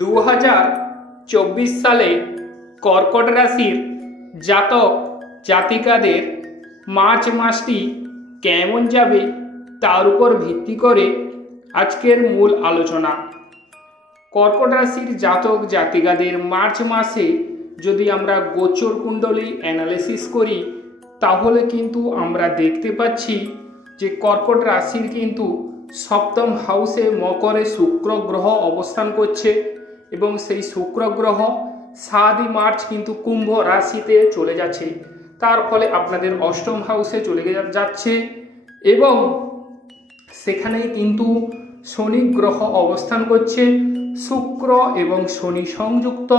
2024 সালে কর্কট রাশির জাতক জাতিকাদের মার্চ মাসটি কেমন যাবে তার উপর ভিত্তি করে আজকের মূল আলোচনা। কর্কট রাশির জাতক জাতিকাদের মার্চ মাসে যদি আমরা গোচর কুণ্ডলী অ্যানালিসিস করি তাহলে কিন্তু আমরা দেখতে পাচ্ছি যে কর্কট রাশির কিন্তু সপ্তম হাউসে মকরে শুক্র গ্রহ অবস্থান করছে এবং সেই শুক্র গ্রহ 7 মার্চ কিন্তু কুম্ভ রাশিতে চলে যাচ্ছে। তার ফলে আপনাদের অষ্টম হাউসে চলে যাচ্ছে এবং সেখানেই কিন্তু শনি গ্রহ অবস্থান করছে। শুক্র এবং শনি সংযুক্ত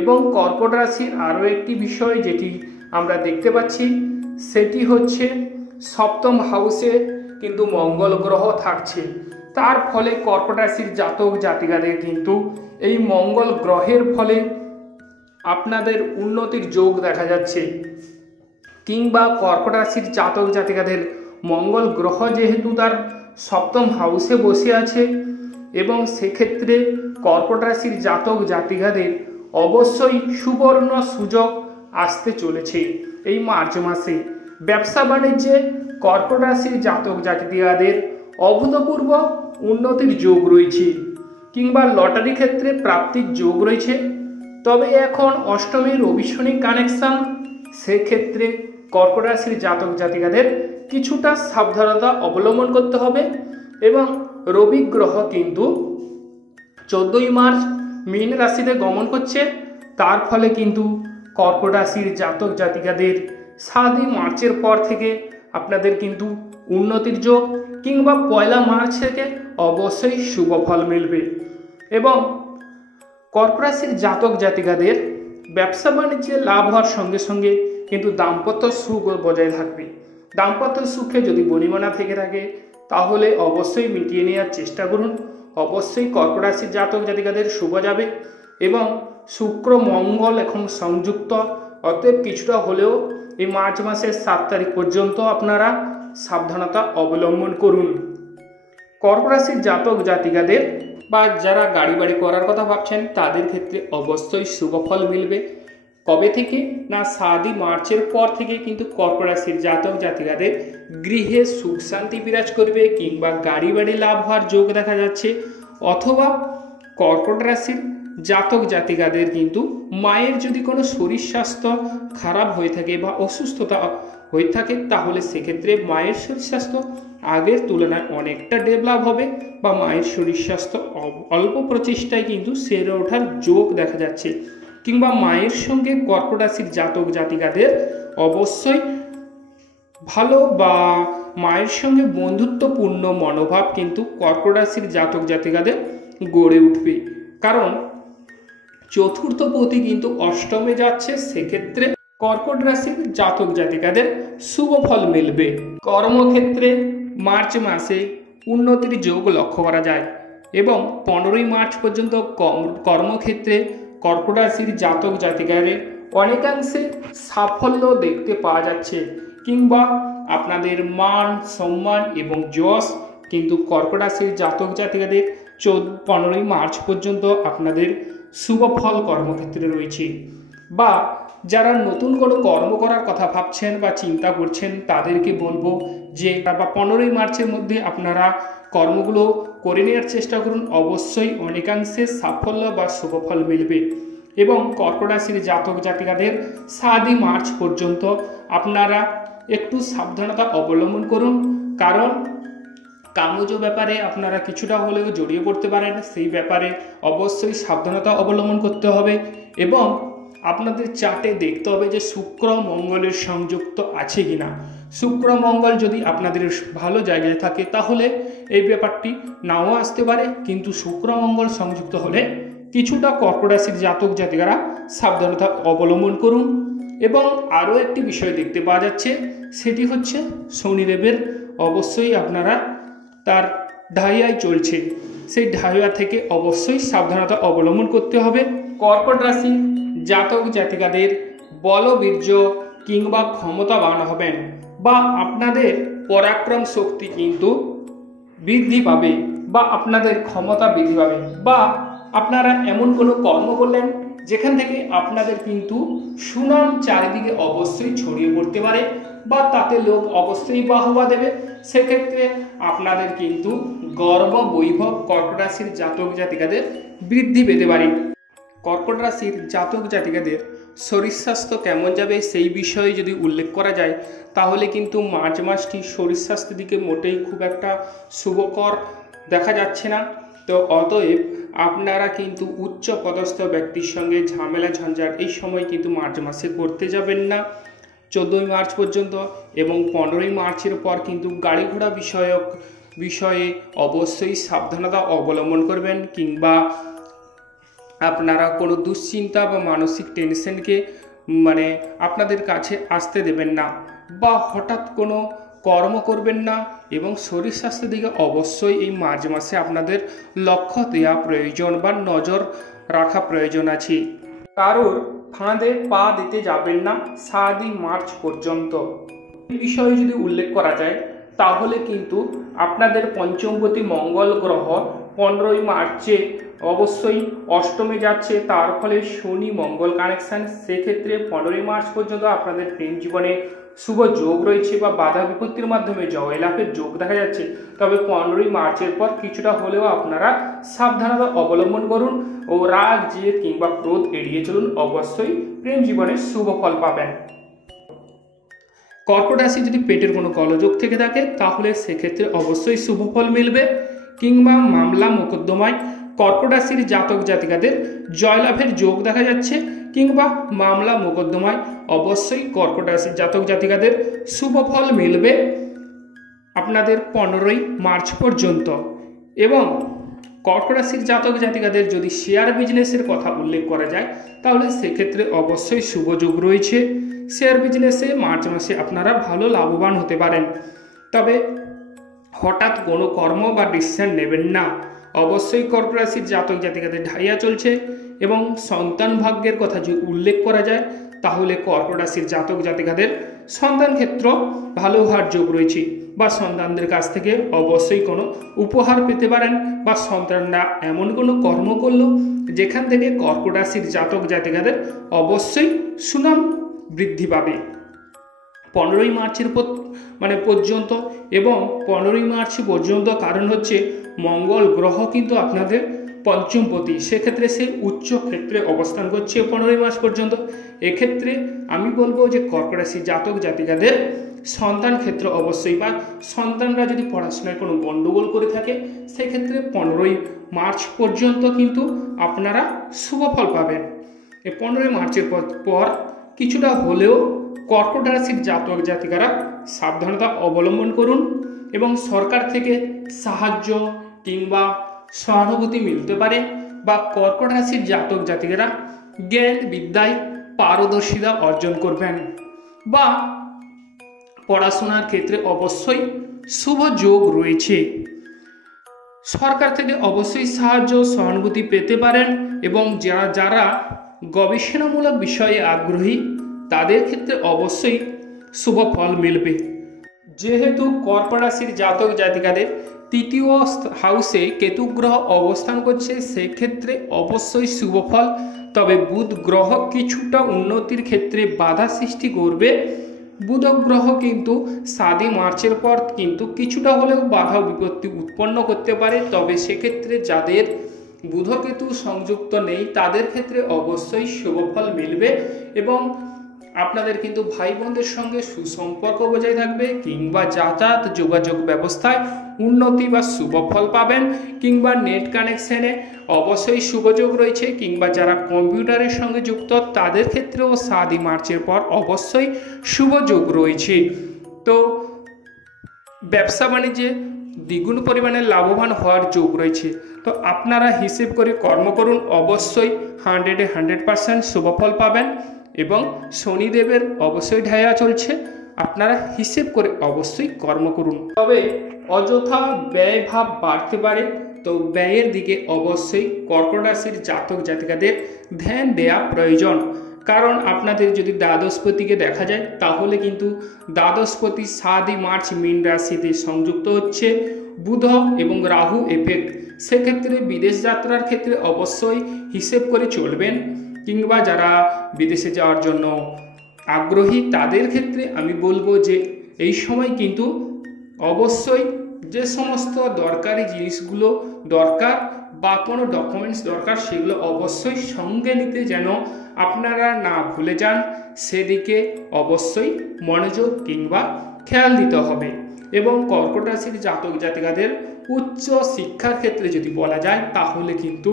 এবং কর্কট রাশির আরও একটি বিষয় যেটি আমরা দেখতে পাচ্ছি সেটি হচ্ছে সপ্তম হাউসে কিন্তু মঙ্গল গ্রহ থাকছে। তার ফলে কর্কট রাশির জাতক জাতিকাদের কিন্তু এই মঙ্গল গ্রহের ফলে আপনাদের উন্নতির যোগ দেখা যাচ্ছে, কিংবা কর্কট রাশির জাতক জাতিকাদের মঙ্গল গ্রহ যেহেতু তার সপ্তম হাউসে বসে আছে এবং সেক্ষেত্রে কর্কট রাশির জাতক জাতিকাদের অবশ্যই সুবর্ণ সুযোগ আসতে চলেছে এই মার্চ মাসে। ব্যবসা বাণিজ্যে কর্কট রাশির জাতক জাতিকাদের অভূতপূর্ব উন্নতির যোগ রয়েছে, কিংবা লটারি ক্ষেত্রে প্রাপ্তির যোগ রয়েছে। তবে এখন অষ্টমী রবি শনি কানেকশন, সেক্ষেত্রে কর্কট রাশির জাতক জাতিকাদের কিছুটা সাবধানতা অবলম্বন করতে হবে এবং রবি গ্রহ কিন্তু 14ই মার্চ মীন রাশিতে গমন করছে। তার ফলে কিন্তু কর্কট রাশির জাতক জাতিকাদের 7 মার্চের পর থেকে আপনাদের কিন্তু উন্নতির যোগ, কিংবা 1 মার্চ থেকে অবশ্যই শুভ ফল মিলবে এবং কর্কট রাশির জাতক জাতিকাদের ব্যবসা বাণিজ্যে লাভ হওয়ার সঙ্গে সঙ্গে কিন্তু দাম্পত্য সুখ বজায় থাকবে। দাম্পত্য সুখে যদি বনিবনা থেকে থাকে তাহলে অবশ্যই মিটিয়ে নেওয়ার চেষ্টা করুন। অবশ্যই কর্কট রাশির জাতক জাতিকাদের শুভ যাবে এবং শুক্র মঙ্গল এখন সংযুক্ত, অতএব কিছুটা হলেও এই মার্চ মাসের 7 তারিখ পর্যন্ত আপনারা সাবধানতা অবলম্বন করুন। কর্কট রাশির জাতক জাতিকাদের বা যারা গাড়ি বাড়ি করার কথা ভাবছেন তাদের ক্ষেত্রে অবশ্যই শুভ ফল মিলবে। কবে থেকে না 7 মার্চের পর থেকে কিন্তু কর্কট রাশির জাতক জাতিকাদের গৃহে সুখ শান্তি বিরাজ করবে, কিংবা গাড়ি বাড়ি লাভ হওয়ার যোগ দেখা যাচ্ছে। অথবা কর্কট রাশির জাতক জাতিকাদের কিন্তু মায়ের যদি কোনো শরীর স্বাস্থ্য খারাপ হয়ে থাকে বা অসুস্থতা হয়ে থাকে তাহলে সেক্ষেত্রে মায়ের শরীর স্বাস্থ্য আগের তুলনায় অনেকটা ডেভেলপ হবে বা মায়ের শরীর স্বাস্থ্য অল্প প্রচেষ্টায় কিন্তু সেরে ওঠার যোগ দেখা যাচ্ছে। কিংবা মায়ের সঙ্গে কর্কট রাশির জাতক জাতিকাদের অবশ্যই ভালো বা মায়ের সঙ্গে বন্ধুত্বপূর্ণ মনোভাব কিন্তু কর্কট রাশির জাতক জাতিকাদের গড়ে উঠবে, কারণ চতুর্থ পতি কিন্তু অষ্টমে যাচ্ছে। সেক্ষেত্রে কর্কট রাশির জাতক জাতিকাদের শুভ ফল মিলবে। কর্মক্ষেত্রে মার্চ মাসে উন্নতির যোগ লক্ষ্য করা যায় এবং 15ই মার্চ পর্যন্ত কর্মক্ষেত্রে কর্কট রাশির জাতক জাতিকাদের অনেকাংশে সাফল্য দেখতে পাওয়া যাচ্ছে, কিংবা আপনাদের মান সম্মান এবং যশ কিন্তু কর্কট রাশির জাতক জাতিকাদের 15ই মার্চ পর্যন্ত আপনাদের শুভ ফল কর্মক্ষেত্রে রয়েছে। বা যারা নতুন কোনো কর্ম করার কথা ভাবছেন বা চিন্তা করছেন তাদেরকে বলবো যে 15ই মার্চের মধ্যে আপনারা কর্মগুলো করে নেওয়ার চেষ্টা করুন, অবশ্যই অনেকাংশে সাফল্য বা শুভ ফল মিলবে। এবং কর্কট রাশির জাতক জাতিকাদের 7 মার্চ পর্যন্ত আপনারা একটু সাবধানতা অবলম্বন করুন, কারণ কামজ ব্যাপারে আপনারা কিছুটা হলেও জড়িয়ে পড়তে পারেন। সেই ব্যাপারে অবশ্যই সাবধানতা অবলম্বন করতে হবে এবং আপনাদের চার্টে দেখতে হবে যে শুক্র মঙ্গলের সংযুক্ত আছে কিনা। শুক্র মঙ্গল যদি আপনাদের ভালো জায়গায় থাকে তাহলে এই ব্যাপারটি নাও আসতে পারে, কিন্তু শুক্র মঙ্গল সংযুক্ত হলে কিছুটা কর্কট রাশির জাতক জাতিকারা সাবধানতা অবলম্বন করুন। এবং আরও একটি বিষয় দেখতে পাওয়া যাচ্ছে সেটি হচ্ছে শনিদেবের অবশ্যই আপনারা তার ঢাইয়ায় চলছে, সেই ঢাইয়া থেকে অবশ্যই সাবধানতা অবলম্বন করতে হবে। কর্কট রাশি জাতক জাতিকাদের বলবীর্য কিংবা ক্ষমতাবান হবেন বা আপনাদের পরাক্রম শক্তি কিন্তু বৃদ্ধি পাবে বা আপনাদের ক্ষমতা বৃদ্ধি পাবে বা আপনারা এমন কোনো কর্ম করলেন যেখান থেকে আপনাদের কিন্তু সুনাম চারিদিকে অবশ্যই ছড়িয়ে পড়তে পারে বা তাতে লোক অবশ্যই বাহবা দেবে। সেক্ষেত্রে আপনাদের কিন্তু গর্ব বৈভব কর্কট রাশির জাতক জাতিকাদের বৃদ্ধি পেতে পারে। কর্কট রাশির জাতক জাতিকাদের শরীর স্বাস্থ্য কেমন যাবে সেই বিষয়ে যদি উল্লেখ করা যায় তাহলে কিন্তু মার্চ মাসটি শরীর স্বাস্থ্যের দিকে মোটেই খুব একটা শুভকর দেখা যাচ্ছে না। তো অতএব আপনারা কিন্তু উচ্চ পদস্থ ব্যক্তির সঙ্গে ঝামেলা ঝঞ্ঝাট এই সময় কিন্তু মার্চ মাসে করতে যাবেন না 14ই মার্চ পর্যন্ত, এবং 15ই মার্চের পর কিন্তু গাড়ি ঘোড়া বিষয়ে অবশ্যই সাবধানতা অবলম্বন করবেন, কিংবা আপনারা কোনো দুশ্চিন্তা বা মানসিক টেনশনকে আপনাদের কাছে আসতে দেবেন না, বা হঠাৎ কোনো কর্ম করবেন না। এবং শরীর স্বাস্থ্যের দিকে অবশ্যই এই মার্চ মাসে আপনাদের লক্ষ্য দেওয়া প্রয়োজন বা নজর রাখা প্রয়োজন আছে। কারোর ফাঁদে পা দিতে যাবেন না 7ই মার্চ পর্যন্ত। এই বিষয়ে যদি উল্লেখ করা যায় তাহলে কিন্তু আপনাদের পঞ্চমপতি মঙ্গল গ্রহ 15ই মার্চে অবশ্যই অষ্টমে যাচ্ছে, তার ফলে শনি মঙ্গল কানেকশান। সেক্ষেত্রে 15ই মার্চ পর্যন্ত আপনাদের প্রেম জীবনে শুভ যোগ রয়েছে বা বাধা বিপত্তির মাধ্যমে জয়লাভের যোগ দেখা যাচ্ছে। তবে 15ই মার্চের পর কিছুটা হলেও আপনারা সাবধানতা অবলম্বন করুন ও রাগ জেদ কিংবা ক্রোধ এড়িয়ে চলুন, অবশ্যই প্রেম জীবনে শুভ ফল পাবেন। কর্কট রাশি যদি পেটের কোনো কলযোগ থেকে থাকে তাহলে সেক্ষেত্রে অবশ্যই শুভ ফল মিলবে, কিংবা মামলা মোকদ্দমায় কর্কট রাশির জাতক জাতিকাদের জয়লাভের যোগ দেখা যাচ্ছে, কিংবা মামলা মোকদ্দমায় অবশ্যই কর্কট রাশির জাতক জাতিকাদের শুভ ফল মিলবে আপনাদের 15ই মার্চ পর্যন্ত। এবং কর্কট রাশির জাতক জাতিকাদের যদি শেয়ার বিজনেসের কথা উল্লেখ করা যায় তাহলে সেক্ষেত্রে অবশ্যই শুভ যোগ রয়েছে। শেয়ার বিজনেসে মার্চ মাসে আপনারা ভালো লাভবান হতে পারেন, তবে হঠাৎ কোনো কর্ম বা ডিসিশন নেবেন না। অবশ্যই কর্কট রাশির জাতক জাতিকাদের ঢাইয়া চলছে। এবং সন্তান ভাগ্যের কথা যদি উল্লেখ করা যায় তাহলে কর্কট রাশির জাতক জাতিকাদের সন্তান ক্ষেত্র ভালো হওয়ার যোগ রয়েছে, বা সন্তানদের কাছ থেকে অবশ্যই কোনো উপহার পেতে পারেন, বা সন্তানরা এমন কোনো কর্ম করলো যেখান থেকে কর্কট রাশির জাতক জাতিকাদের অবশ্যই সুনাম বৃদ্ধি পাবে 15ই মার্চের পর্যন্ত। এবং 15ই মার্চ পর্যন্ত কারণ হচ্ছে মঙ্গল গ্রহ কিন্তু আপনাদের পঞ্চমপতি, সেক্ষেত্রে সে উচ্চ ক্ষেত্রে অবস্থান করছে 15ই মার্চ পর্যন্ত। এক্ষেত্রে আমি বলবো যে কর্কট রাশির জাতক জাতিকাদের সন্তান ক্ষেত্র অবশ্যই, বা সন্তানরা যদি পড়াশোনায় কোনো গণ্ডগোল করে থাকে সেক্ষেত্রে 15ই মার্চ পর্যন্ত কিন্তু আপনারা শুভ ফল পাবেন। এই 15ই মার্চের পর কিছুটা হলেও কর্কট রাশির জাতক জাতিকারা সাবধানতা অবলম্বন করুন, এবং সরকার থেকে সাহায্য কিংবা সহানুভূতি মিলতে পারে, বা কর্কট রাশির জাতক জাতিকারা জ্ঞান বিদ্যায় পারদর্শিতা অর্জন করবেন, বা পড়াশোনার ক্ষেত্রে অবশ্যই শুভ যোগ রয়েছে। সরকার থেকে অবশ্যই সাহায্য সহানুভূতি পেতে পারেন, এবং যারা গবেষণামূলক বিষয়ে আগ্রহী তাদের ক্ষেত্রে অবশ্যই শুভ ফল মিলবে। যেহেতু কর্কট রাশির জাতক জাতিকাদের 3য় হাউসে কেতু গ্রহ অবস্থান করছে, সেক্ষেত্রে অবশ্যই শুভ ফল। তবে বুধ গ্রহ কিছুটা উন্নতির ক্ষেত্রে বাধা সৃষ্টি করবে। বুধ গ্রহ কিন্তু 7ই মার্চের পর কিন্তু কিছুটা হলেও বাধা বিপত্তি উৎপন্ন করতে পারে, তবে সেক্ষেত্রে যাদের বুধ কেতু সংযুক্ত নেই তাদের ক্ষেত্রে অবশ্যই শুভ ফল মিলবে, এবং আপনাদের কিন্তু ভাই বোনদের সঙ্গে সুসম্পর্ক বজায় থাকবে, কিংবা যাতায়াত যোগাযোগ ব্যবস্থায় উন্নতি বা শুভ ফল পাবেন, কিংবা নেট কানেকশনে অবশ্যই শুভযোগ রয়েছে, কিংবা যারা কম্পিউটারের সঙ্গে যুক্ত তাদের ক্ষেত্রেও 7ই মার্চের পর অবশ্যই শুভ যোগ রয়েছে। তো ব্যবসা বাণিজ্যে দ্বিগুণ পরিমাণে লাভবান হওয়ার যোগ রয়েছে। তো আপনারা হিসেব করে কর্ম করুন, অবশ্যই 100-এ 100% শুভফল পাবেন। এবং শনিদেবের অবশ্যই ঢাইয়া চলছে, আপনারা হিসেব করে অবশ্যই কর্ম করুন। তবে অযথা ব্যয় ভাব বাড়তে পারে, তো ব্যয়ের দিকে অবশ্যই কর্কট রাশির জাতক জাতিকাদের ধ্যান দেওয়া প্রয়োজন। কারণ আপনাদের যদি দ্বাদশপতিকে দেখা যায় তাহলে কিন্তু দ্বাদশপতি 7ই মার্চ মীন রাশিতে সংযুক্ত হচ্ছে বুধ এবং রাহু এফেক্ট, সেক্ষেত্রে বিদেশ যাত্রার ক্ষেত্রে অবশ্যই হিসেব করে চলবেন, কিংবা যারা বিদেশে যাওয়ার জন্য আগ্রহী তাদের ক্ষেত্রে আমি বলবো যে এই সময় কিন্তু অবশ্যই যে সমস্ত দরকারি জিনিসগুলো দরকার বা কোনো ডকুমেন্টস দরকার সেগুলো অবশ্যই সঙ্গে নিতে যেন আপনারা না ভুলে যান, সেদিকে অবশ্যই মনোযোগ কিংবা খেয়াল দিতে হবে। এবং কর্কট রাশির জাতক জাতিকাদের উচ্চ শিক্ষার ক্ষেত্রে যদি বলা যায় তাহলে কিন্তু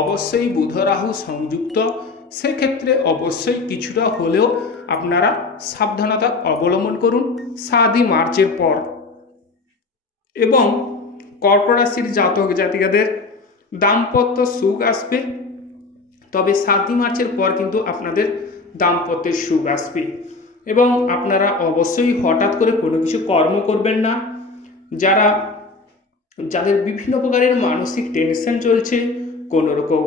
অবশ্যই বুধ রাহু সংযুক্ত, সেক্ষেত্রে অবশ্যই কিছুটা হলেও আপনারা সাবধানতা অবলম্বন করুন 7 মার্চের পর। এবং কর্কট রাশির জাতক জাতিকাদের দাম্পত্য সুখ আসবে, তবে 7 মার্চের পর কিন্তু আপনাদের দাম্পত্যের সুখ আসবে। এবং আপনারা অবশ্যই হঠাৎ করে কোনো কিছু কর্ম করবেন না। যাদের বিভিন্ন প্রকারের মানসিক টেনশন চলছে, কোনো রকম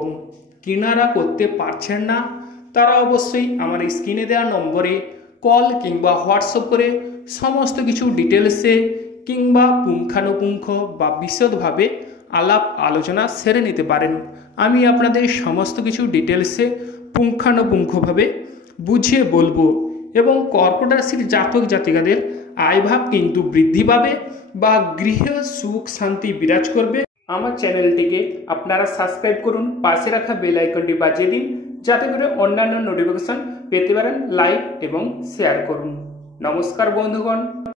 কিনারা করতে পারছেন না, তারা অবশ্যই আমার স্ক্রিনে দেওয়া নম্বরে কল কিংবা হোয়াটসঅ্যাপ করে সমস্ত কিছু ডিটেলসে কিংবা পুঙ্খানুপুঙ্খ বা বিশদভাবে আলাপ আলোচনা সেরে নিতে পারেন। আমি আপনাদের সমস্ত কিছু ডিটেলসে পুঙ্খানুপুঙ্খভাবে বুঝিয়ে বলবো। এবং কর্কট রাশির জাতক জাতিকাদের আয়ভাব কিন্তু বৃদ্ধি পাবে বা গৃহে সুখ শান্তি বিরাজ করবে। আমার চ্যানেলটিকে আপনারা সাবস্ক্রাইব করুন, পাশে রাখা বেল আইকনটি বাজিয়ে দিন যাতে করে অন্যান্য নোটিফিকেশন পেতে পারেন। লাইক এবং শেয়ার করুন। নমস্কার বন্ধুগণ।